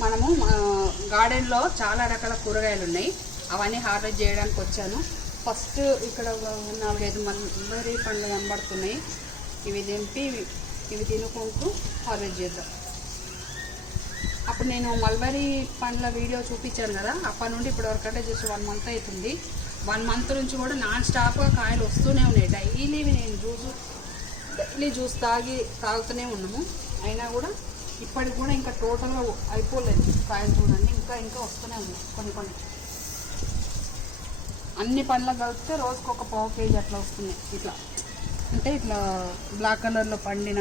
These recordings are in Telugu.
మనము గార్డెన్లో చాలా రకాల కూరగాయలు ఉన్నాయి అవన్నీ హార్వెస్ట్ చేయడానికి వచ్చాను. ఫస్ట్ ఇక్కడ నాలుగైదు మల్బరీ పండ్లు కనబడుతున్నాయి. ఇవి దింపి ఇవి- ఇవి తినుకుంటూ హార్వెస్ట్ చేద్దాం. అప్పుడు నేను మల్బరీ పండ్ల వీడియో చూపించాను కదా అప్పటి నుండి ఇప్పటి వరకు అంటే జస్ట్ వన్ మంత్ అవుతుంది. వన్ మంత్ నుంచి కూడా నాన్ స్టాప్గా కాయలు వస్తూనే ఉన్నాయి. డైలీ నేను జ్యూస్ డైలీ జ్యూస్ తాగి తాగుతూనే ఉన్నాము. అయినా కూడా ఇప్పటికి కూడా ఇంకా టోటల్గా అయిపోలేదు కాయలు చూడండి. ఇంకా ఇంకా వస్తూనే ఉన్నాయి కొన్ని కొన్ని. అన్ని పండ్లు కలిపితే రోజుకు ఒక పావు కేజీ అట్లా వస్తున్నాయి. ఇట్లా. అంటే ఇట్లా బ్లాక్ కలర్లో పండిన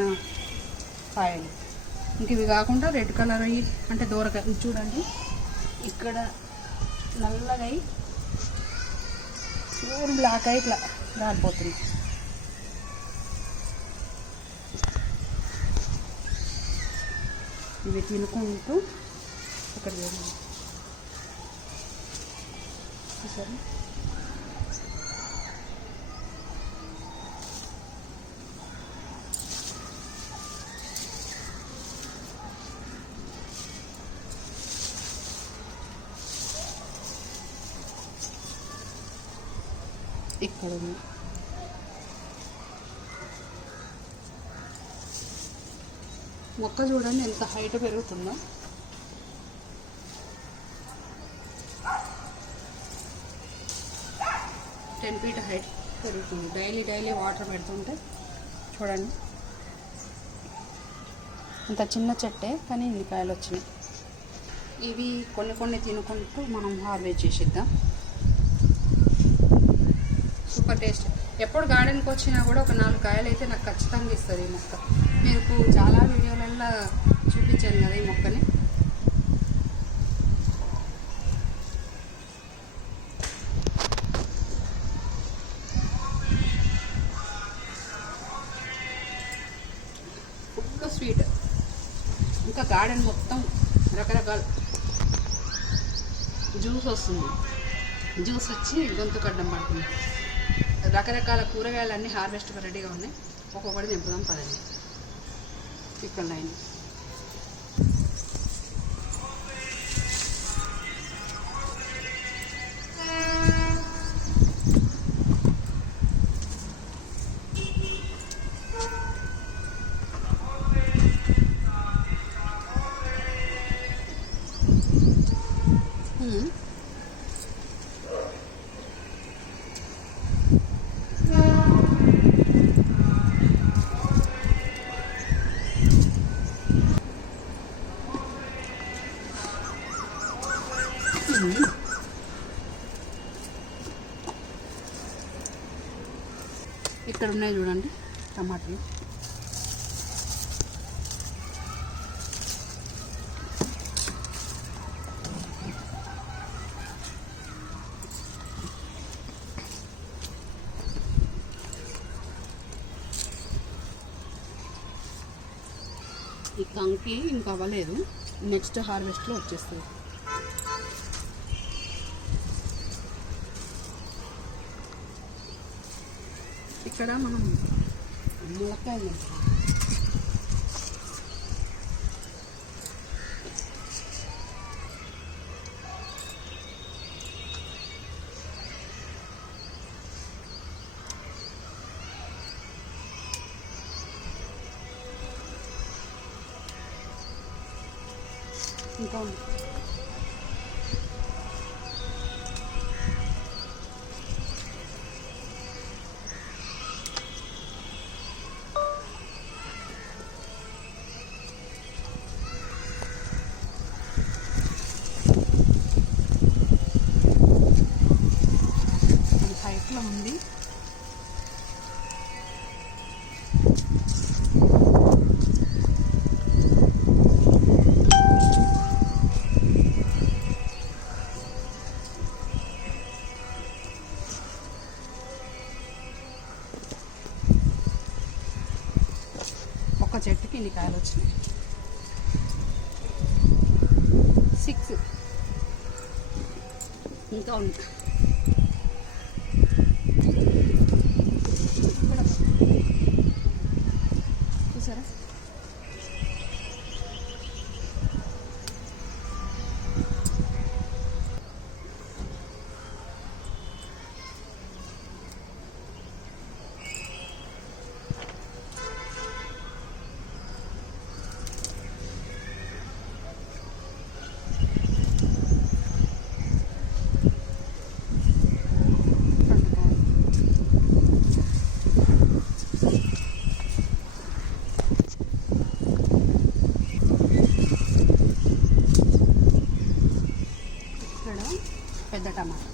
కాయలు. ఇంక ఇవి కాకుండా రెడ్ కలర్ అయ్యి అంటే దూరకాయ. చూడండి. ఇక్కడ నల్లగా అయ్యి ప్యూర్ బ్లాక్ అయ్యి ఇట్లా రాలిపోతుంది ఇవి తినుకుంటూ ఒకటి చూడండి చూసారా? ఇక్కడ మొక్క చూడండి ఎంత హైట్ పెరుగుతుందో. టెన్ ఫీట్ హైట్ పెరుగుతుంది. డైలీ డైలీ వాటర్ పెడుతుంటే చూడండి. ఇంత చిన్న చెట్టే కానీ ఇన్ని కాయలు వచ్చినాయి. ఇవి కొన్ని కొన్ని తినుకుంటూ మనం హార్వెస్ట్ చేసిద్దాం. సూపర్ టేస్ట్ ఎప్పుడు గార్డెన్కి వచ్చినా కూడా ఒక నాలుగు కాయలు అయితే నాకు ఖచ్చితంగా ఇస్తుంది ఈ మొక్క. మీకు చాలా వీడియోలలో చూపించాను కదా ఈ మొక్కని. Full sweet. ఇంకా గార్డెన్ మొత్తం రకరకాల. జ్యూస్ వస్తుంది. జ్యూస్ వచ్చి గొంతు కడ్డం పడుతుంది. రకరకాల కూరగాయలన్నీ హార్వెస్ట్ రెడీగా ఉన్నాయి. ఒక్కొక్కటి దింపుదాం పదండి. ఇక్కడ లైన్. ఉన్నాయి చూడండి? టమాటాలు. ఈ కంకి ఇంకా అవ్వలేదు. నెక్స్ట్ హార్వెస్ట్లో వచ్చేస్తుంది. ఇక్కడ మనం ములక్కాయలు వేస్తాం. ఇంకా ఒక చెట్టుకి ఇన్ని కాయలు వచ్చినాయి. సిక్స్ ఇంకా ఉంది ఇక్కడ చూసారా టమాటా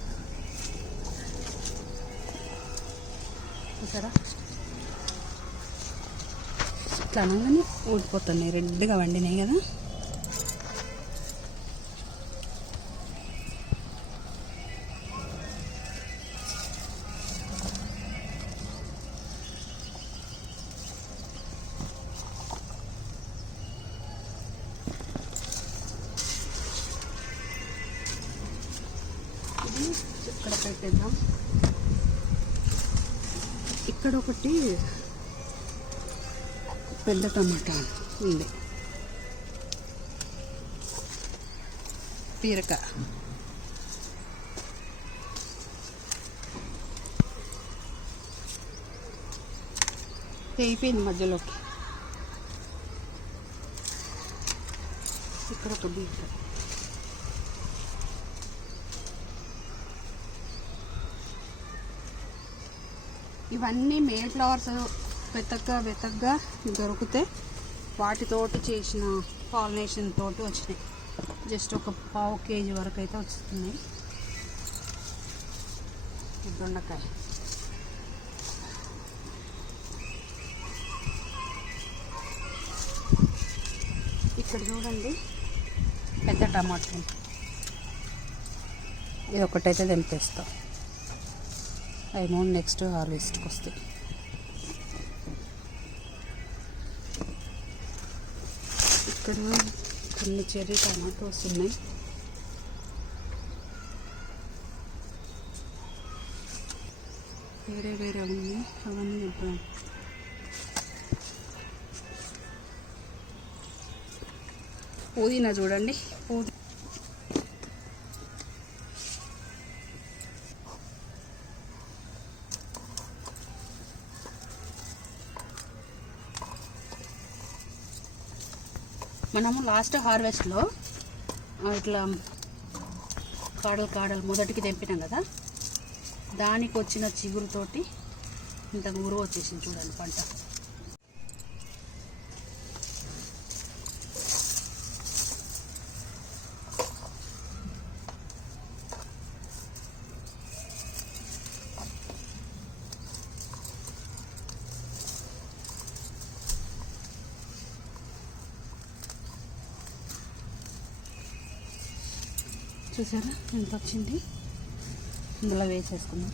చూసారా? ఇట్లా అనగానే ఊడిపోతున్నాయి రెడ్గా వండినాయి కదా. పెద్ద టమాటా ఉంది. పీరక అయిపోయింది మధ్యలోకి. ఇక్కడ ఒక బీర ఇవన్నీ మేల్ ఫ్లవర్స్ వెతగ్గా వెతగ్గా దొరికితే వాటితోటి చేసిన పాలినేషన్ తోటి వచ్చినాయి. జస్ట్ ఒక పావు కేజీ వరకు అయితే వస్తున్నాయి. దొండకాయ. ఇక్కడ చూడండి పెద్ద టమాటా. ఇది ఒకటైతే తెంపేస్తాం. అవి మూడు నెక్స్ట్ హార్వెస్ట్కి వస్తాయి. ఇక్కడ కొన్ని చెర్రీ టమాటోస్ ఉన్నాయి. వేరే వేరే ఉన్నాయి. అవన్నీ ఇప్పుడు పుదీనా చూడండి. పుదీ మనము లాస్ట్ హార్వెస్ట్లో ఇట్లా కాడలు కాడలు మొదటికి తెంపినాం కదా దానికి వచ్చిన చిగురుతోటి ఇంత ఊరు వచ్చేసింది చూడండి పంట. చూసారా ఎంత వచ్చింది? ఇందులో వేసేసుకుందాం.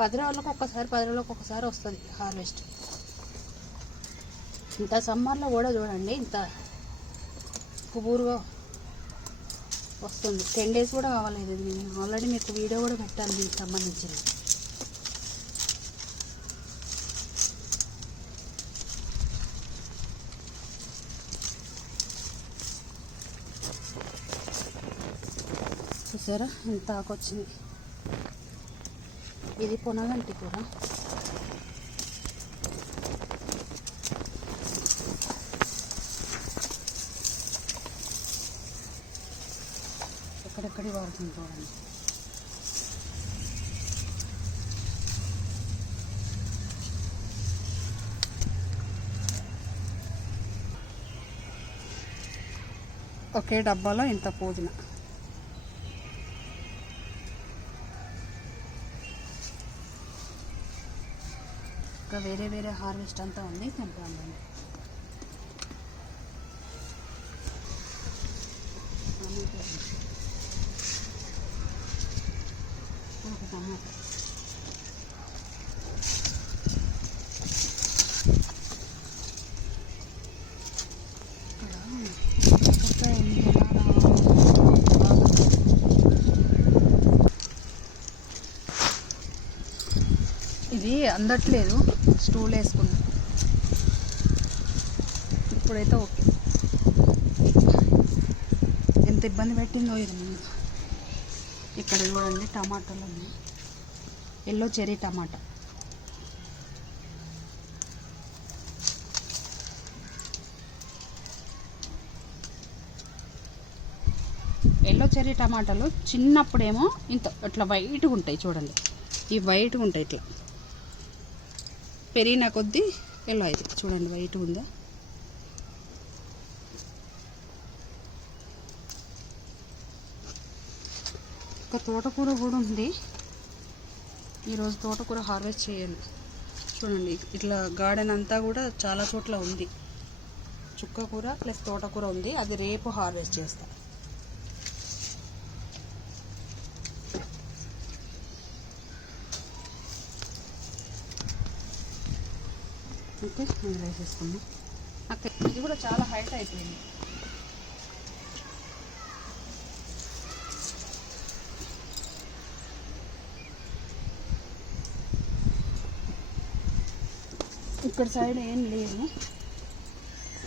పది రోజులకు ఒక్కసారి పది రోజులకు ఒక్కసారి వస్తుంది హార్వెస్ట్. ఇంత సమ్మర్లో కూడా చూడండి ఇంత పువ్వురుగా వస్తుంది. టెన్ డేస్ కూడా కావాలేదు ఇది. నేను ఆల్రెడీ మీకు వీడియో కూడా పెట్టాను దీనికి సంబంధించింది. చూసారా? ఇంత ఆకొచ్చింది ఇది పొనగంటి కూర. ఎక్కడెక్కడి వాడుతుంది చూడండి ఒకే డబ్బాలో ఇంత పూజన వేరే వేరే హార్వెస్ట్ అంతా ఉంది తెంపాము టమాటా ఇది అందట్లేదు. స్టూల్ వేసుకున్నా. ఇప్పుడైతే ఓకే. ఎంత ఇబ్బంది పెట్టిందో ఇది ముందు. ఇక్కడ చూడండి టమాటాలు ఉన్నాయి. Yellow cherry tomato. Yellow cherry టమాటాలు చిన్నప్పుడేమో ఇంత ఇట్లా వైట్గా ఉంటాయి చూడండి. ఈ వైట్గా ఉంటాయి ఇట్లా. పెరిగిన కొద్దీ ఎలా అయితే చూడండి వైట్ ఉందా? ఒక తోటకూర కూడా ఉంది. ఈరోజు తోటకూర హార్వెస్ట్ చేయాలి చూడండి ఇట్లా గార్డెన్ అంతా కూడా చాలా చోట్ల ఉంది. చుక్క కూర ప్లస్ తోటకూర ఉంది. అది రేపు హార్వెస్ట్ చేస్తాను ఓకే ఇది వేసేసుకున్నాం అక్కడ ఇది కూడా చాలా హైట్ అయిపోయింది. ఇక్కడ సైడ్ ఏం లేదు.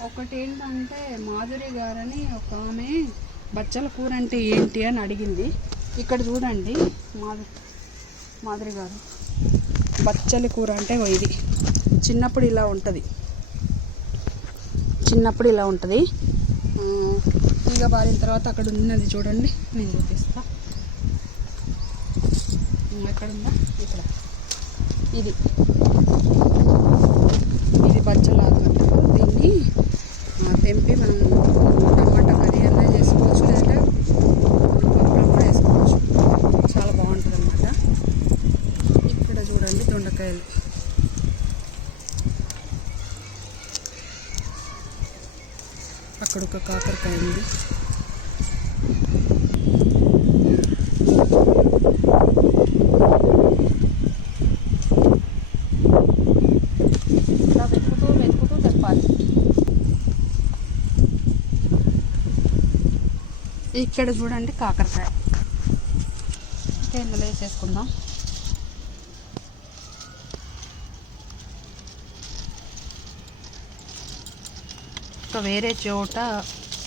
ఒకటి ఏంటంటే మాధురి గారని ఒక ఆమె బచ్చల కూర అంటే ఏంటి అని అడిగింది. ఇక్కడ చూడండి మాధు మాధురి గారు. బచ్చల కూర అంటే ఇది. చిన్నప్పుడు ఇలా ఉంటుంది. చిన్నప్పుడు ఇలా ఉంటుంది. తీగ బారిన తర్వాత అక్కడ ఉన్నది చూడండి నేను చూపిస్తా. ఎక్కడ ఉందా ఇక్కడ. ఇది బచ్చలాగా అంటారు దీన్ని ఆ, తెంపి మనం టమాటా కర్రీ అన్నా చేసుకోవచ్చు లేదంటే పప్పులో కూడా వేసుకోవచ్చు చాలా బాగుంటుంది అనమాట ఇక్కడ చూడండి దొండకాయలు అక్కడ ఒక కాకరకాయ ఉంది ఇలా వెతుకుతూ వెతుకుతూ తెప్పాలి ఇక్కడ చూడండి కాకరకాయ. ఇంకా ఇందులో వేసేసుకుందాం. ఇంకా వేరే చోట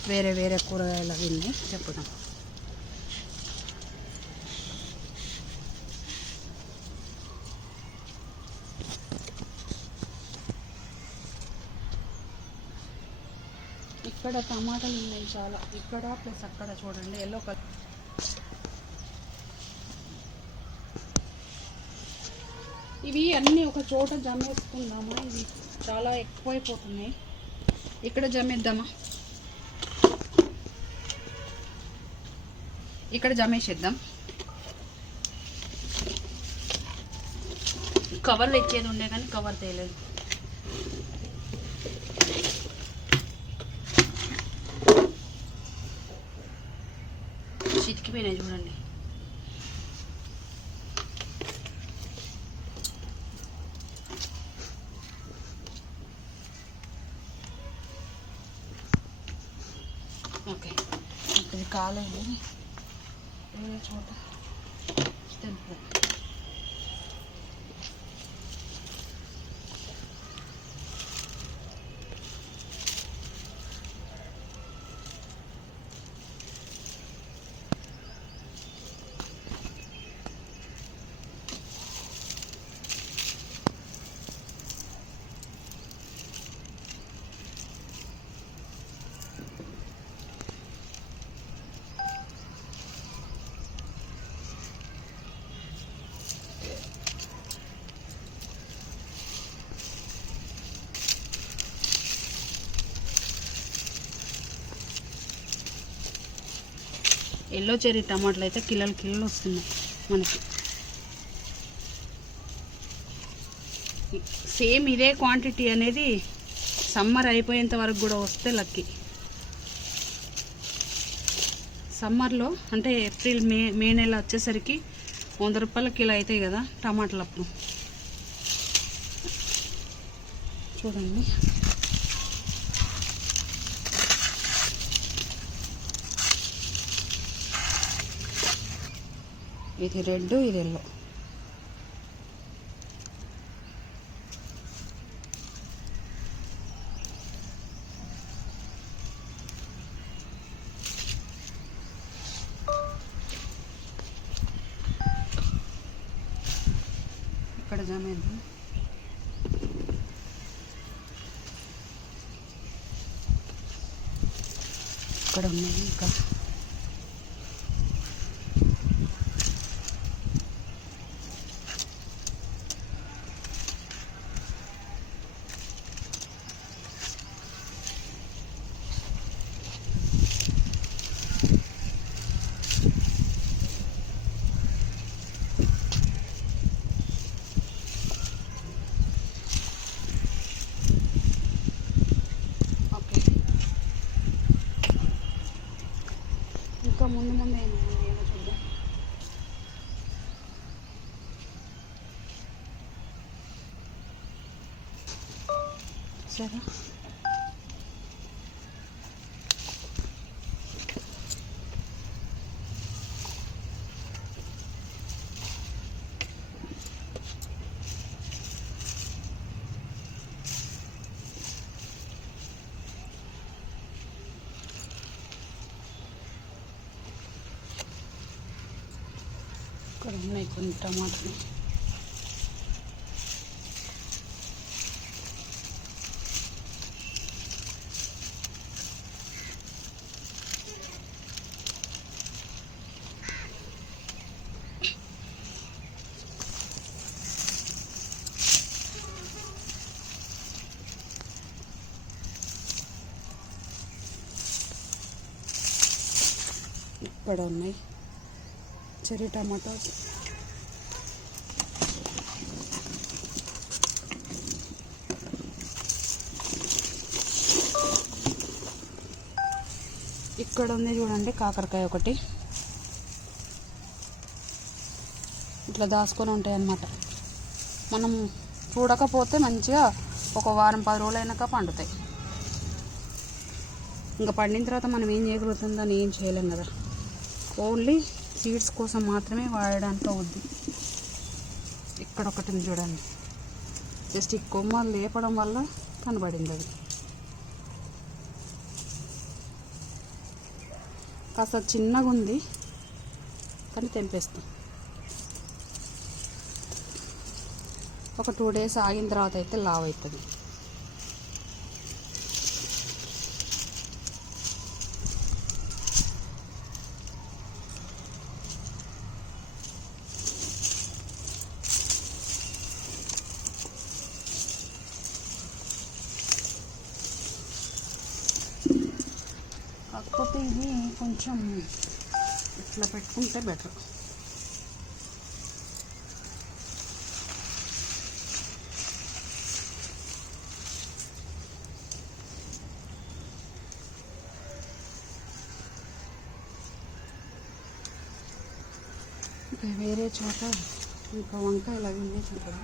వేరే వేరే కూరగాయలు అవి చెప్పుదాం. ఇక్కడ టమాటాలు ఉన్నాయి చాలా. ఇక్కడ ప్లస్ అక్కడ చూడండి ఎల్లో కలర్ ఇవి అన్నీ ఒక చోట జమేసుకుందామా? ఇవి చాలా ఎక్కువైపోతున్నాయి. ఇక్కడ జమేద్దామా? ఇక్కడ జమేసేద్దాం. కవర్లు ఎక్కేది ఉండే కానీ కవర్ తేలేదు. చితికిపోయినాయి చూడండి. ఓకే ఇది కాలేదు వేరే ఎల్లో చెర్రీ టమాటాలు అయితే కిలోలు కిలోలు వస్తున్నాయి మనకి. సేమ్ ఇదే క్వాంటిటీ అనేది సమ్మర్ అయిపోయేంత వరకు కూడా వస్తే లక్కీ. సమ్మర్లో అంటే ఏప్రిల్ మే మే నెల వచ్చేసరికి వంద రూపాయల కిలో అవుతాయి కదా టమాటాలు అప్పుడు చూడండి. ఇది రెడ్ ఇది ఎల్లో ఇక్కడ జమ చేద్దాం. ఇక్కడ ఉన్నాయి ఇంకా ఓకే ఇంకా ముందు ముందు ఏమో ఏమో చూద్దాం సరే ఇక్కడ ఉన్నాయి కొన్ని టమాటాలు ఇక్కడ ఉన్నాయి. చెర్రీ టమాటో ఇక్కడ ఉంది చూడండి కాకరకాయ ఒకటి. ఇట్లా దాచుకొని ఉంటాయి అన్నమాట మనం చూడకపోతే మంచిగా ఒక వారం పది రోజులు అయినాక పండుతాయి. ఇంకా పండిన తర్వాత మనం ఏం చేయగలుగుతాం అని ఏం చేయలేం కదా. ఓన్లీ సీడ్స్ కోసం మాత్రమే వాడడానికి అవుద్ది. ఇక్కడ ఒకటి చూడండి. జస్ట్ ఈ కొమ్మలు లేపడం వల్ల కనబడింది అది. కాస్త చిన్నగా ఉంది కానీ తెంపేస్తాం. ఒక టూ డేస్ ఆగిన తర్వాత అయితే లావ్ అవుతుంది కాకపోతే ఇది కొంచెం ఇట్లా పెట్టుకుంటే బెటర్ వేరే చోట ఇంకా వంకాయలు అవి ఉన్నాయి చూద్దాం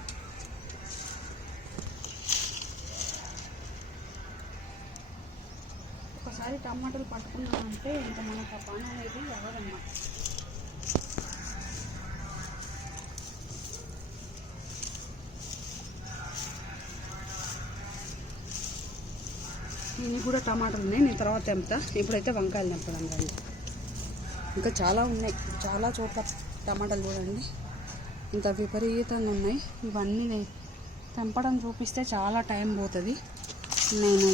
ఒకసారి టమాటాలు పట్టుకున్నామంటే ఇంకా మనకు ఆ పని అనేది ఎవరన్నా కూడా టమాటాలు ఉన్నాయి. నేను తర్వాత తెంపుతా. ఇప్పుడైతే వంకాయలు తెంపడం రండి. ఇంకా చాలా ఉన్నాయి. చాలా చోట్ల టమాటాలు చూడండి. ఇంత విపరీతంగా ఉన్నాయి. ఇవన్నీ తెంపడం చూపిస్తే చాలా టైం పోతుంది. నేను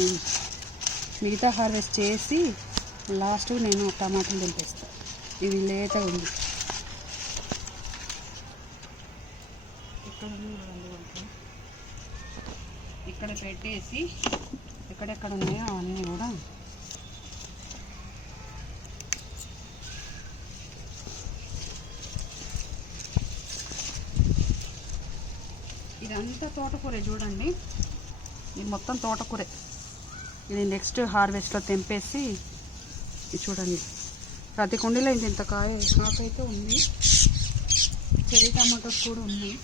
మిగతా హార్వెస్ట్ చేసి లాస్ట్ నేను టమాటాలు తెంపేస్తాను ఇది లేట్గా ఉంది. ఇక్కడ ఇక్కడ పెట్టేసి ఎక్కడెక్కడ ఉన్నాయో అవన్నీ కూడా. ఇదంతా తోటకూరే చూడండి. ఇది మొత్తం తోటకూరే. ఇది నెక్స్ట్ హార్వెస్ట్లో తెంపేసి చూడండి. ప్రతి కుండీలో ఇంత కాయ కాకైతే ఉంది. చెరీ టమాటోస్ కూడా ఉన్నాయి.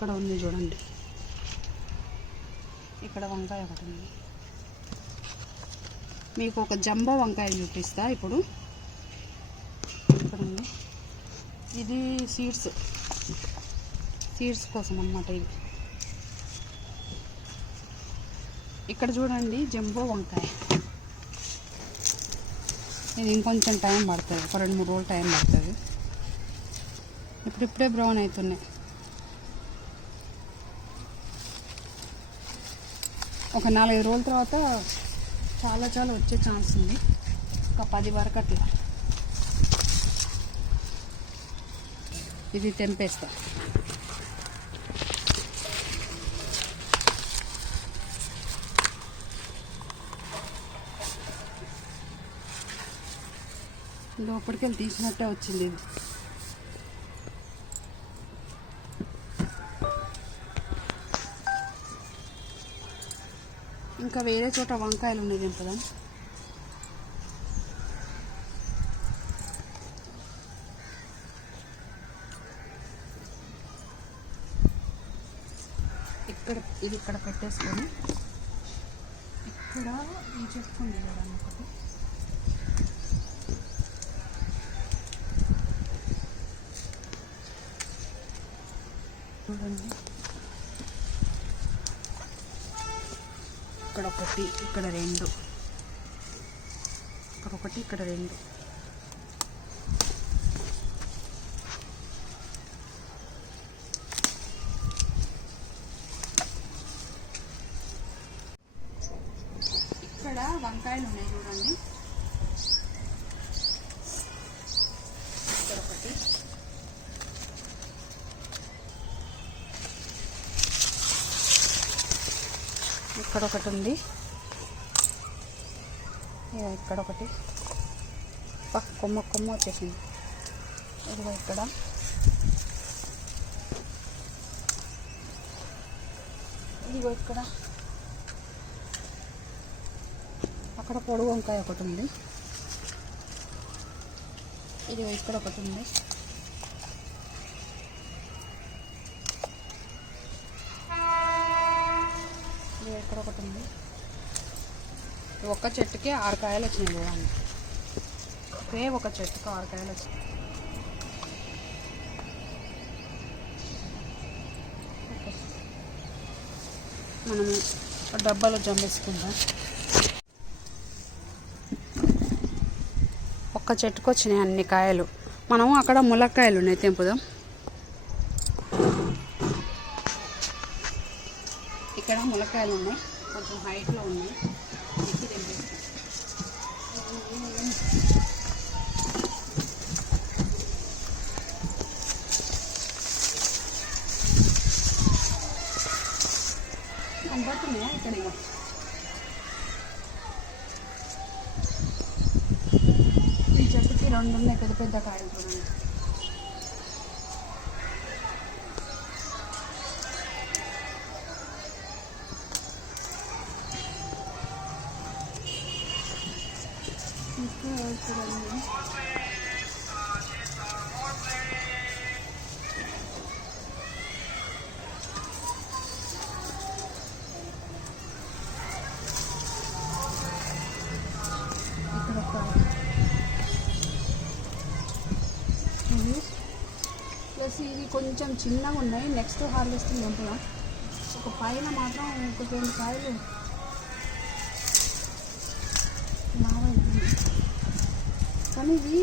ఇక్కడ ఉంది చూడండి. ఇక్కడ వంకాయ ఒకటి ఉంది. మీకు ఒక జంబో వంకాయ చూపిస్తా ఇప్పుడు. ఇక్కడ ఉంది. ఇది సీడ్స్. సీడ్స్ కోసం అన్నమాట ఇది. ఇక్కడ చూడండి జంబో వంకాయ. ఇది ఇంకొంచెం టైం పడుతుంది. ఒక రెండు మూడు రోజులు టైం పడుతుంది. ఇప్పుడిప్పుడే బ్రౌన్ అవుతున్నాయి. ఒక నాలుగైదు రోజుల తర్వాత చాలా చాలా వచ్చే ఛాన్స్ ఉంది. ఒక పది వరకు అట్లా ఇది తెంపేస్తా. లోపలికి వెళ్ళి తీసినట్టే వచ్చింది ఇది. ఇంకా వేరే చోట వంకాయలు ఉన్నాయి తెంపదా ఇక్కడ ఇది ఇక్కడ పెట్టేసుకొని ఇక్కడ ఈ చెట్టు కదా ఒకటి చూడండి ఇక్కడ ఒకటి ఇక్కడ రెండు. ఇక్కడ ఒకటి ఇక్కడ రెండు. ఇక్కడ వంకాయలు ఉన్నాయి చూడండి. ఇక్కడ ఒకటి. ఇక్కడ ఒకటి ఉంది. ఇక్కడ ఒకటి కొమ్మ కొమ్మ వచ్చేసింది. ఇదిగో ఇక్కడ. ఇదిగో ఇక్కడ. అక్కడ పొడుగు వంకాయ ఒకటి ఉంది. ఇదిగో ఇక్కడ ఒకటి ఉంది ఇదిగో ఇక్కడ ఒకటి ఉంది ఈ ఒక్క చెట్టుకి ఆరు కాయలు వచ్చినాయి చూడండి ఒకే ఒక చెట్టుకి ఆరు కాయలు వచ్చినాయి. మనము ఒక డబ్బాలో జమ్మేసుకుందాం ఒక్క చెట్టుకు వచ్చినాయి అన్ని కాయలు. మనము అక్కడ ములక్కాయలు ఉన్నాయి తెంపుదాం. ఇక్కడ ములక్కాయలు ఉన్నాయి. కొంచెం హైట్లో కొంచెం చిన్నగా ఉన్నాయి. నెక్స్ట్ హార్వెస్టింగ్ ఉంటుందా ఒక పైన మాత్రం ఒక రెండు కాయలు. లావైపోయింది కానీ ఇది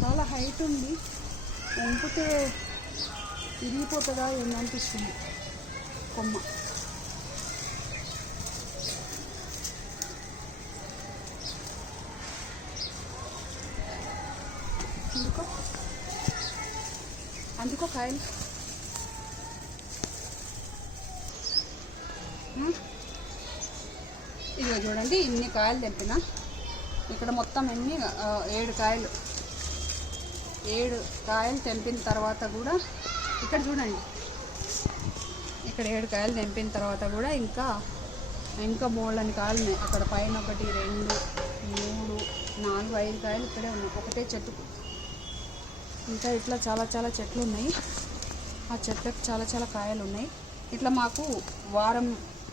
చాలా హైట్ ఉంది. వంపితే విరిగిపోతుందా ఏమనిపిస్తుంది కొమ్మ. అందుకో hm? ఇదిగో చూడండి ఇన్ని కాయలు తెంపిన. ఇక్కడ మొత్తం ఎన్ని ఏడు కాయలు. ఏడు కాయలు తెంపిన తర్వాత కూడా ఇక్కడ చూడండి. ఇక్కడ ఏడు కాయలు తెంపిన తర్వాత కూడా ఇంకా ఇంకా బోళ్ళని కాయలు ఉన్నాయి. అక్కడ పైన ఒకటి రెండు మూడు నాలుగు ఐదు కాయలు ఇక్కడే ఉన్నాయి. ఒకటే చెట్టుకు. ఇంకా ఇట్లా చాలా చాలా చెట్లు ఉన్నాయి. ఆ చెట్లకు చాలా చాలా కాయలు ఉన్నాయి. ఇట్లా మాకు వారం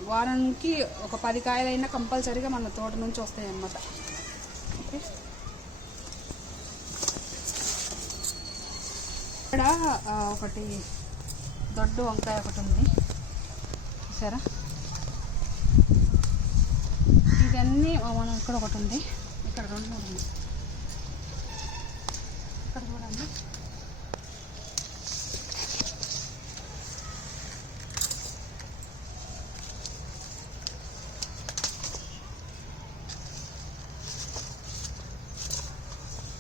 వారానికి ఒక పది కాయలైనా కంపల్సరీగా మన తోట నుంచి వస్తాయి అన్నమాట ఓకే. ఇక్కడ ఒకటి దొడ్డు వంకాయ ఒకటి ఉంది. చూసారా? ఇవన్నీ మనం ఇక్కడ ఒకటి ఉంది. ఇక్కడ రెండు మూడు ఉన్నాయి ఇక్కడ చూడండి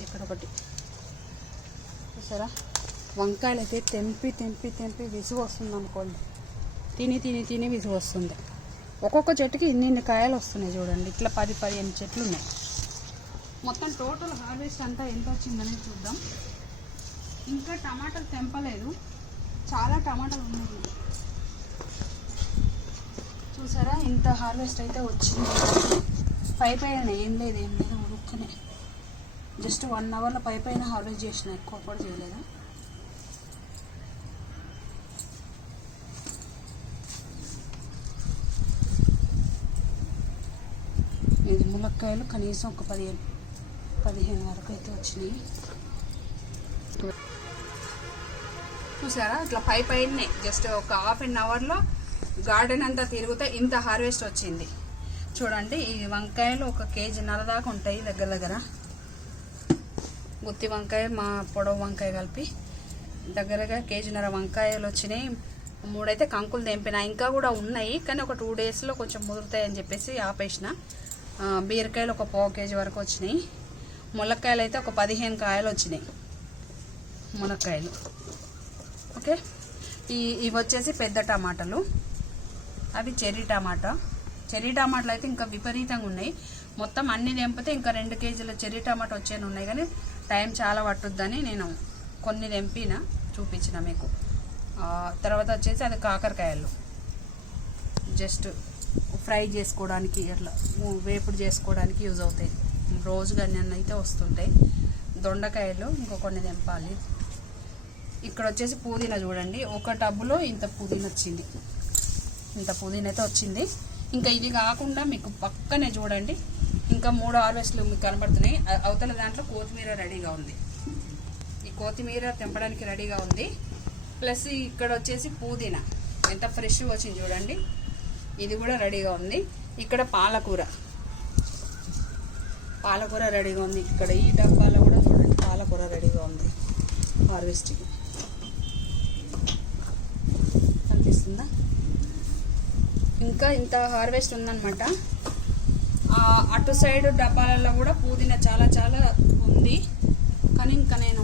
ఇక్కడ ఒకటి చూసారా వంకాయలు అయితే తెంపి తెంపి తెంపి విసుగు వస్తుంది అనుకోండి తిని తిని తిని విసుగు వస్తుంది ఒక్కొక్క చెట్టుకి ఇన్ని ఇన్ని కాయలు వస్తున్నాయి చూడండి. ఇట్లా పది పదిహేను చెట్లు ఉన్నాయి మొత్తం టోటల్ హార్వెస్ట్ అంతా ఎంత వచ్చిందని చూద్దాం. ఇంకా టమాటాలు తెంపలేదు. చాలా టమాటాలు ఉన్నాయి. చూసారా? ఇంత హార్వెస్ట్ అయితే వచ్చింది. పై పైన ఏం లేదు ఏం లేదు ఉరుక్కునే. జస్ట్ వన్ అవర్లో పై పైన హార్వెస్ట్ చేసిన ఎక్కువ కూడా చేయలేదు? ఇది కనీసం ఒక పదిహేను పదిహేను వరకు అయితే వచ్చినాయి. చూసారా? ఇట్లా పై పైనే జస్ట్ ఒక హాఫ్ అన్ అవర్లో గార్డెన్ అంతా తిరిగితే ఇంత హార్వెస్ట్ వచ్చింది. చూడండి ఈ వంకాయలు ఒక కేజీ నర దాకా ఉంటాయి దగ్గర దగ్గర. గుత్తి వంకాయ మా పొడవు వంకాయ కలిపి దగ్గరగా కేజీన్నర వంకాయలు వచ్చినాయి. మూడైతే కంకులు తెంపిన ఇంకా కూడా ఉన్నాయి కానీ ఒక టూ డేస్లో కొంచెం ముదురుతాయని చెప్పేసి ఆపేసిన. బీరకాయలు ఒక పావు కేజీ వరకు వచ్చినాయి. ములక్కాయలు అయితే ఒక పదిహేను కాయలు వచ్చినాయి. మునక్కాయలు ఓకే? ఈ ఇవి వచ్చేసి పెద్ద టమాటాలు. అవి చెర్రీ టమాటా. చెర్రీ టమాటాలు అయితే ఇంకా విపరీతంగా ఉన్నాయి. మొత్తం అన్ని తెంపితే ఇంకా రెండు కేజీల చెర్రీ టమాటా వచ్చేవి ఉన్నాయి కానీ టైం చాలా పట్టుద్దని నేను కొన్ని తెంపిన చూపించిన మీకు. తర్వాత వచ్చేసి అది కాకరకాయలు. జస్ట్ ఫ్రై చేసుకోవడానికి అట్లా వేపుడు చేసుకోవడానికి యూజ్ అవుతాయి. రోజు కానీ అయితే వస్తుంటాయి. దొండకాయలు ఇంకో కొన్ని తెంపాలి. ఇక్కడ వచ్చేసి పుదీనా చూడండి. ఒక టబ్బులో ఇంత పుదీనా వచ్చింది. ఇంత పుదీనా అయితే వచ్చింది. ఇంకా ఇది కాకుండా మీకు పక్కనే చూడండి. ఇంకా మూడు హార్వెస్ట్లు మీకు కనబడుతున్నాయి. అవతల దాంట్లో కొత్తిమీర రెడీగా ఉంది. ఈ కొత్తిమీర తెంపడానికి రెడీగా ఉంది. ప్లస్ ఇక్కడ వచ్చేసి పుదీనా. ఎంత ఫ్రెష్గా వచ్చింది చూడండి. ఇది కూడా రెడీగా ఉంది. ఇక్కడ పాలకూర. పాలకూర రెడీగా ఉంది. ఇక్కడ ఈ డబ్బాలో కూడా చూడండి పాలకూర రెడీగా ఉంది. హార్వెస్ట్కి కనిపిస్తుందా? ఇంకా ఇంత హార్వెస్ట్ ఉందన్నమాట. అటు సైడ్ డబ్బాలలో కూడా పుదీనా చాలా చాలా ఉంది. కానీ ఇంకా నేను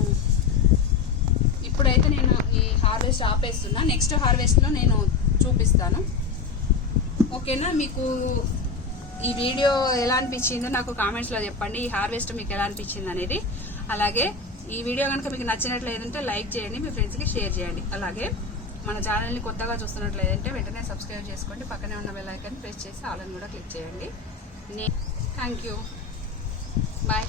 ఇప్పుడైతే నేను ఈ హార్వెస్ట్ ఆపేస్తున్నా. నెక్స్ట్ హార్వెస్ట్లో నేను చూపిస్తాను. ఓకేనా? మీకు ఈ వీడియో ఎలా అనిపించిందో నాకు కామెంట్స్లో చెప్పండి. ఈ హార్వెస్ట్ మీకు ఎలా అనిపించింది అనేది. అలాగే ఈ వీడియో కనుక మీకు నచ్చినట్లేదంటే లైక్ చేయండి మీ ఫ్రెండ్స్కి షేర్ చేయండి. అలాగే మన ఛానల్ని కొత్తగా చూస్తున్నట్లేదంటే వెంటనే సబ్స్క్రైబ్ చేసుకోండి. పక్కనే ఉన్న బెల్ ఐకాన్ ప్రెస్ చేసి ఆల్ కూడా క్లిక్ చేయండి. Thank you bye